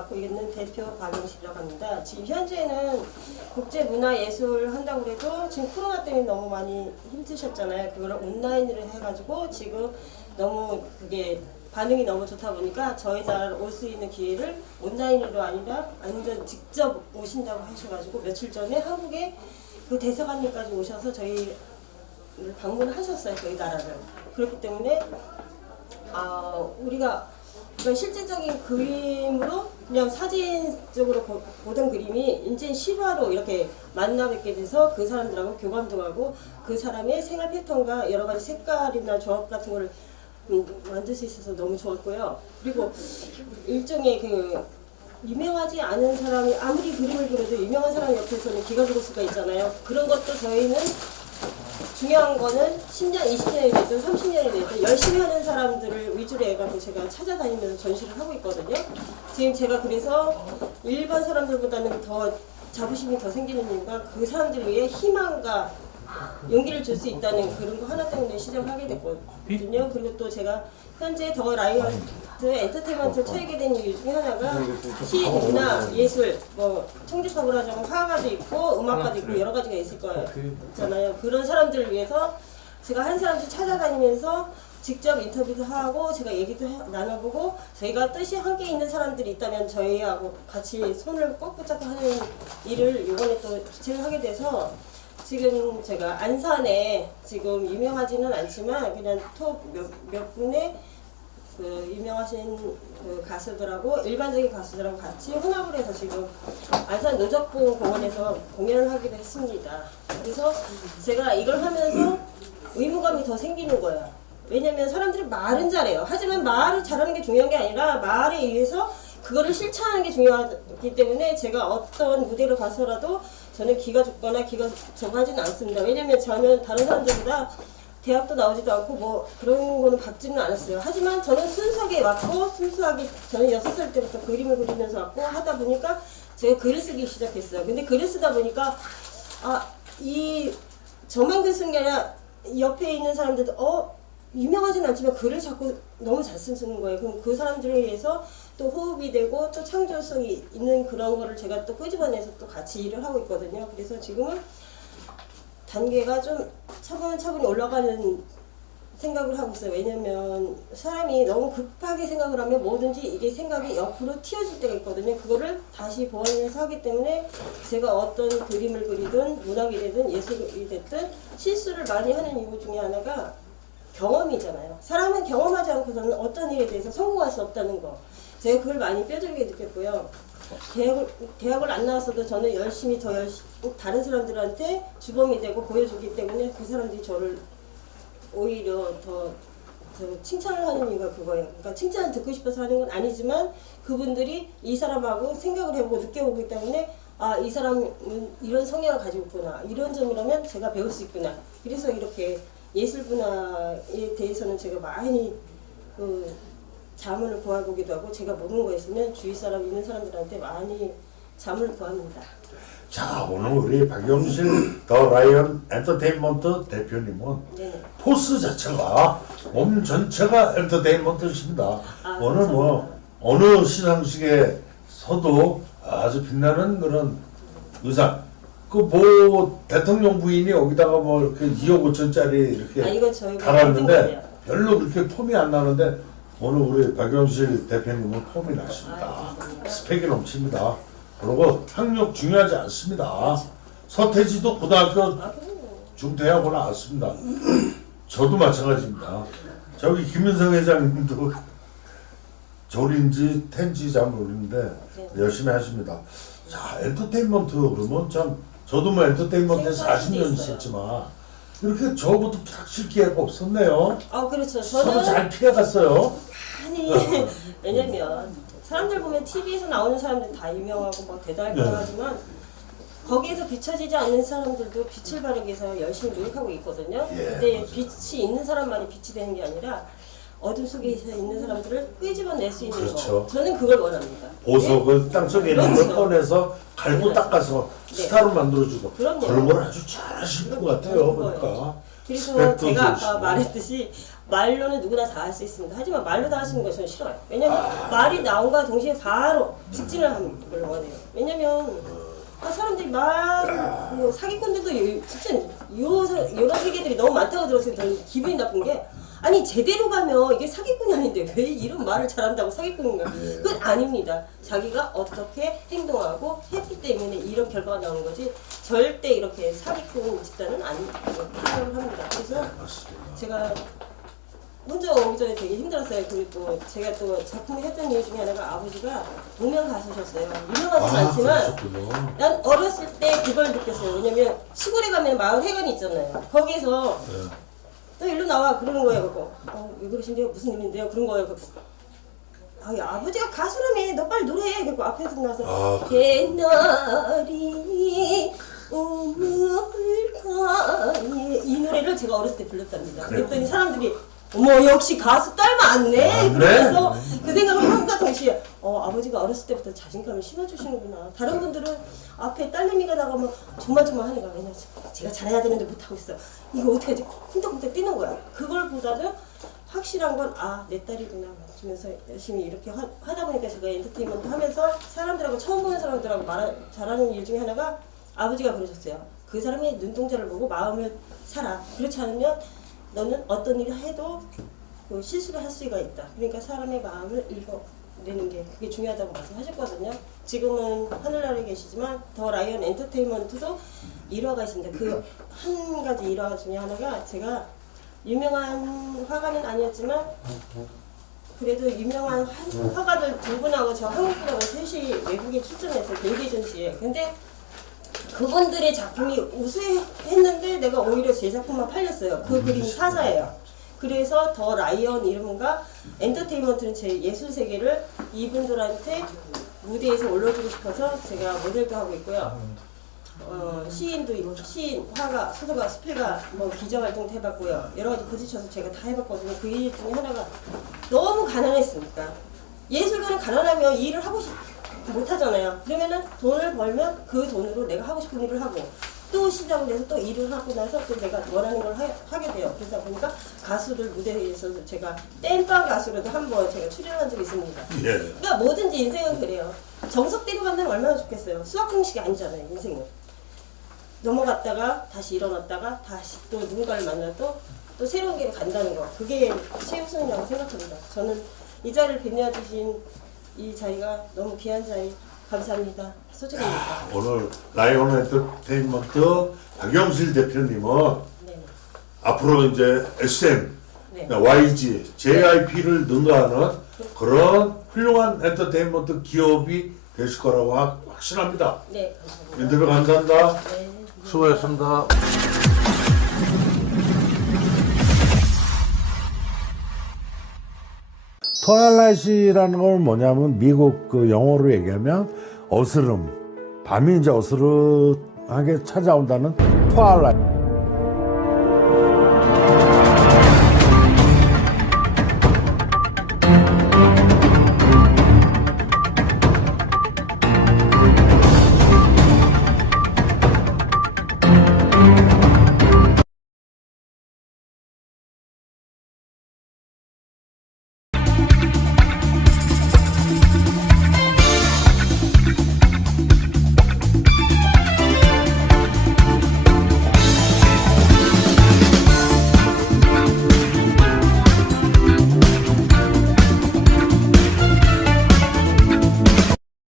맡고 있는 대표 박영식이라고 합니다. 지금 현재는 국제 문화 예술 한다고 해도 지금 코로나 때문에 너무 많이 힘드셨잖아요. 그걸 온라인으로 해가지고 지금 너무 그게 반응이 너무 좋다 보니까 저희 나라로 올수 있는 기회를 온라인으로 아니라 완전 직접 오신다고 하셔가지고 며칠 전에 한국에 그 대사관님까지 오셔서 저희를 방문하셨어요. 저희 나라를. 그렇기 때문에 아, 우리가 그러니까 실질적인 그림으로 그냥 사진적으로 보, 보던 그림이 이제 실화로 이렇게 만나 뵙게 돼서 그 사람들하고 교감도 하고 그 사람의 생활 패턴과 여러 가지 색깔이나 조합 같은 거를 음, 만들 수 있어서 너무 좋았고요. 그리고 일종의 그 유명하지 않은 사람이 아무리 그림을 그려도 유명한 사람 옆에서는 기가 죽을 수가 있잖아요. 그런 것도 저희는 중요한 거는 10년, 20년이 됐든 30년이 됐든 열심히 하는 사람들을 위주로 해가지고 제가 찾아다니면서 전시를 하고 있거든요. 지금 제가 그래서 일반 사람들보다는 더 자부심이 더 생기는 이유가 그 사람들을 위해 희망과 용기를 줄 수 있다는 그런 거 하나 때문에 시작하게 됐거든요. 그리고 또 제가 현재 더 라이언트 엔터테인먼트를 차리게 된 이유 중에 하나가 시, 문화, 예술, 뭐 총집합을 하자면 화가도 있고 음악가도 있고 여러 가지가 있을 거예요. 있잖아요. 그런 사람들을 위해서 제가 한 사람씩 찾아다니면서 직접 인터뷰도 하고 제가 얘기도 해- 나눠보고 저희가 뜻이 함께 있는 사람들이 있다면 저희하고 같이 손을 꼭 붙잡고 하는 일을 이번에 또 주최를 하게 돼서 지금 제가 안산에 지금 유명하지는 않지만 그냥 톱몇 몇 분의 그 유명하신 그 가수들하고 일반적인 가수들하고 같이 혼합을 해서 지금 안산 노적봉 공원에서 공연을 하기로 했습니다. 그래서 제가 이걸 하면서 의무감이 더 생기는 거예요. 왜냐면 사람들이 말은 잘해요. 하지만 말을 잘하는 게 중요한 게 아니라 말에 의해서 그거를 실천하는 게 중요하기 때문에 제가 어떤 무대를 가서라도 저는 기가 죽거나 기가 저거 하지는 않습니다. 왜냐면 저는 다른 사람들보다 대학도 나오지도 않고 뭐 그런 거는 받지는 않았어요. 하지만 저는 순수하게 왔고 순수하게 저는 여섯 살 때부터 그림을 그리면서 왔고 하다 보니까 제가 글을 쓰기 시작했어요. 근데 글을 쓰다 보니까 아 이 저만 글 쓰는 게 아니라 옆에 있는 사람들도 어 유명하진 않지만 글을 자꾸 너무 잘 쓰는 거예요. 그럼 그 사람들에 의해서 또 호흡이 되고 또 창조성이 있는 그런 거를 제가 또 끄집어내서 또 같이 일을 하고 있거든요. 그래서 지금은 단계가 좀 차분차분히 올라가는 생각을 하고 있어요. 왜냐면 사람이 너무 급하게 생각을 하면 뭐든지 이게 생각이 옆으로 튀어질 때가 있거든요. 그거를 다시 보완해서 하기 때문에 제가 어떤 그림을 그리든 문학이 되든 예술이 됐든 실수를 많이 하는 이유 중에 하나가 경험이잖아요. 사람은 경험하지 않고서는 어떤 일에 대해서 성공할 수 없다는 거. 제가 그걸 많이 뼈저리게 느꼈고요. 대학을, 대학을 안 나왔어도 저는 열심히 더 열심히 다른 사람들한테 주범이 되고 보여주기 때문에 그 사람들이 저를 오히려 더, 더 칭찬을 하는 이유가 그거예요. 그러니까 칭찬을 듣고 싶어서 하는 건 아니지만 그분들이 이 사람하고 생각을 해보고 느껴보기 때문에 아, 이 사람은 이런 성향을 가지고 있구나. 이런 점이라면 제가 배울 수 있구나. 그래서 이렇게 예술 분야에 대해서는 제가 많이 그 자문을 구해보기도 하고 제가 모르는 거 있으면 주위 사람 있는 사람들한테 많이 자문을 구합니다. 자 오늘 우리 박영실 더 라이언 엔터테인먼트 대표님은 네. 포스 자체가 몸 전체가 엔터테인먼트십니다. 아, 오늘 뭐 어느 시상식에서도 아주 빛나는 그런 의상. 그 뭐 대통령 부인이 여기다가 뭐 이렇게 2억 5천짜리 이렇게 아 이건 달았는데. 별로 그렇게 폼이 안 나는데 오늘 우리 박영실 대표님은 폼이 나십니다. 아. 스펙이 넘칩니다. 그리고 학력 중요하지 않습니다. 서태지도 고등학교 아. 중대하고 나왔습니다. 저도 마찬가지입니다. 저기 김윤성 회장님도 졸인지 텐지 잘 모르는데 열심히 하십니다. 자 엔터테인먼트 그러면 참 저도 뭐 엔터테인먼트에 생각할 수도 40년 있어요. 있었지만 이렇게 저보다 탁실 기회가 없었네요. 아 그렇죠. 서로 저는 잘 피해갔어요. 아니 왜냐면 사람들 보면 TV에서 나오는 사람들 다 유명하고 막 대단할 네. 거 하지만 거기에서 비춰지지 않는 사람들도 빛을 발하기 위해서 열심히 노력하고 있거든요. 예, 근데 맞아요. 빛이 있는 사람만이 빛이 되는 게 아니라 어둠 속에 있는 사람들을 끄집어낼 수 있는 그렇죠. 거. 저는 그걸 원합니다. 보석을 땅속에 있는 걸 그렇죠. 꺼내서 갈고 네. 닦아서 네. 스타로 만들어주고 그럼요. 그런 걸 아주 잘하실 것 같아요. 그런. 그러니까 그래서 스펙도 제가 아까 좋으시고. 말했듯이 말로는 누구나 다 할 수 있습니다. 하지만 말로 다 하시는 건 저는 싫어요. 왜냐면 말이 나온과 동시에 바로 직진을 하는 걸 원해요. 왜냐면 아, 사람들이 말, 뭐 사기꾼들도 요- 진짜 요, 요런 세계들이 너무 많다고 들어서 저는 기분이 나쁜 게 아니 제대로 가면 이게 사기꾼이 아닌데 왜 이런 말을 잘한다고 사기꾼인가? 그건 아닙니다. 자기가 어떻게 행동하고 했기 때문에 이런 결과가 나오는 거지 절대 이렇게 사기꾼 집단은 아니라고 생각을 합니다. 그래서 제가 혼자 오기 전에 되게 힘들었어요. 그리고 또 제가 또 작품을 했던 이유 중에 하나가 아버지가 동명 가수셨어요. 유명하지 않지만 그러셨군요. 난 어렸을 때 그걸 느꼈어요. 왜냐면 시골에 가면 마을 회관이 있잖아요. 거기서 네. 너 일로 나와 그러는 거예요. 그거 어, 왜 그러신데요? 무슨 일인데요? 그런 거예요. 그거. 아, 야, 아버지가 가수라며 너 빨리 노래해. 그리고 앞에서 나서 아, 옛날이 우물가에 이 노래를 제가 어렸을 때 불렀답니다. 그랬더니 사람들이 어머 역시 가수 딸 맞네 맞네. 그러면서 그 생각을 동시에 어 아버지가 어렸을 때부터 자신감을 심어주시는구나. 다른 분들은 앞에 딸내미가 나가면 조마조마 하는 거야 왜냐면 제가 잘해야 되는데 못하고 있어. 이거 어떻게 하지? 쿵떡쿵떡 뛰는 거야. 그걸 보다는 확실한 건 아 내 딸이구나. 하면서 열심히 이렇게 하, 하다 보니까 제가 엔터테인먼트 하면서 사람들하고 처음 보는 사람들하고 말 잘하는 일 중에 하나가 아버지가 그러셨어요. 그 사람의 눈동자를 보고 마음을 살아. 그렇지 않으면 너는 어떤 일을 해도 그 실수를 할 수가 있다. 그러니까 사람의 마음을 읽어 내는 게 그게 중요하다고 말씀하셨거든요. 지금은 하늘나라에 계시지만 더 라이언 엔터테인먼트도 일화가 있습니다. 그 한 가지 일화 중에 하나가 제가 유명한 화가는 아니었지만 그래도 유명한 화- 화가들 두 분하고 저 한국 분하고 셋이 외국에 출전해서 벨기에 전시에 근데 그분들의 작품이 우수했는데 내가 오히려 제 작품만 팔렸어요. 그 그림이 사자예요. 그래서 더 라이언 이름과 엔터테인먼트는 제 예술 세계를 이분들한테 무대에서 올려주고 싶어서 제가 모델도 하고 있고요. 어, 시인도 있고 시인, 화가, 소설가, 스필가, 뭐 기자 활동도 해봤고요. 여러 가지 부딪혀서 제가 다 해봤거든요. 그 일 중에 하나가 너무 가난했으니까 예술가는 가난하면 이 일을 하고 싶 못하잖아요. 그러면은 돈을 벌면 그 돈으로 내가 하고 싶은 일을 하고 또 시작을 해서 또 일을 하고 나서 또 내가 원하는 걸 하, 게 돼요. 그러다 보니까 가수들 무대에서 제가 땜빵 가수로도 한 번 제가 출연한 적이 있습니다. 예. 그러니까 뭐든지 인생은 그래요. 정석대로 간다면 얼마나 좋겠어요. 수학 공식이 아니잖아요, 인생은. 넘어갔다가 다시 일어났다가 다시 또 누군가를 만나도 또 새로운 길을 간다는 거. 그게 최우선이라고 생각합니다. 저는 이 자리를 빛내주신 이 자리가 너무 귀한 자리. 감사합니다. 소중합니다. 오늘 라이온 엔터테인먼트 박영실 대표님은 네. 앞으로 이제 SM, 네. YG, JIP를 능가하는 그런 훌륭한 엔터테인먼트 기업이 되실 거라고 확- 확신합니다. 네, 감사합니다. 인터뷰 감사합니다. 네. 수고하셨습니다. 트와일라이트라는 건 뭐냐면 미국 그 영어로 얘기하면 어스름 밤이 이제 어스름하게 찾아온다는 트와일라이트